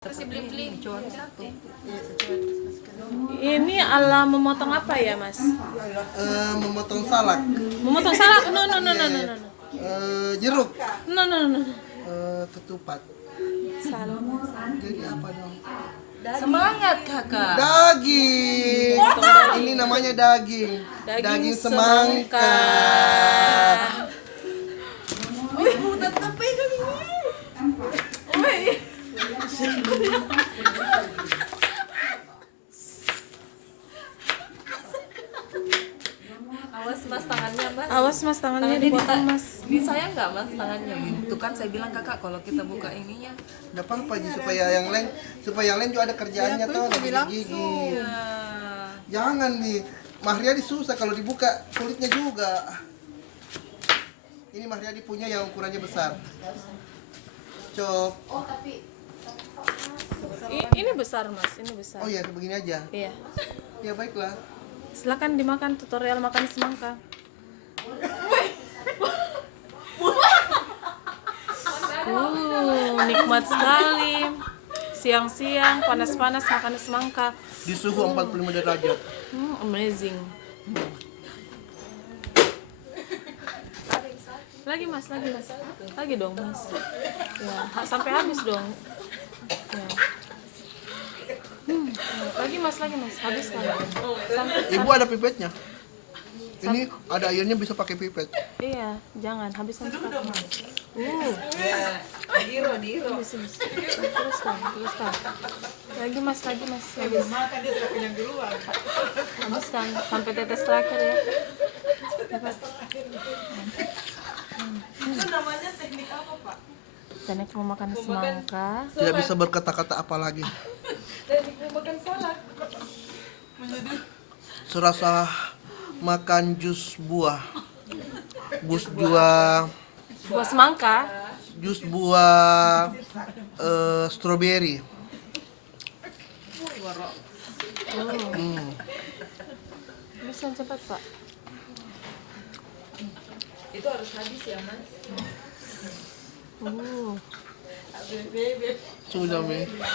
Kasih beli-beli cuma satu. Ini ala memotong apa ya, Mas? Memotong salak, Memotong salak? No. jeruk, No. ketupat. Salak. Jadi apa dong? Semangat kakak. Daging. Ini namanya daging. Daging semangka. Wih, mau tetap pegang ini. Wih. Awas mas tangannya mas. Awas Mas, tangannya dipotong Mas. Disayang nggak mas tangannya? Itu kan saya bilang kakak kalau kita buka ininya. Gak apa-apa sih supaya yang lain juga ada kerjaannya tuh lagi gigi. Ya. Jangan nih, Mahriadi susah kalau dibuka kulitnya juga. Ini Mahriadi punya yang ukurannya besar. Cop. Ini besar Mas, ini besar. Oh iya, begini aja. Iya. Ya baiklah. Silakan dimakan, tutorial makan semangka. Nikmat sekali. Siang-siang panas-panas makan semangka. Di suhu 45 derajat. Amazing. Lagi Mas. Lagi dong Mas. Ya, sampai habis dong. Ya. Lagi Mas. Habiskan. Ibu ada pipetnya. Ini ada airnya bisa pakai pipet. Iya, jangan habiskan cepat Mas. Diro. Bisa. Teruskan. Lagi Mas. Habiskan sampai tetes terakhir ya. Itu namanya teknik apa pak? Teknik memakan semangka. Tidak bisa berkata-kata apa lagi. Teknik memakan salak. Serasa makan jus buah. Buah semangka. Jus buah stroberi. Bisa cepat Pak. Itu harus habis ya mas. Sudah, Mi.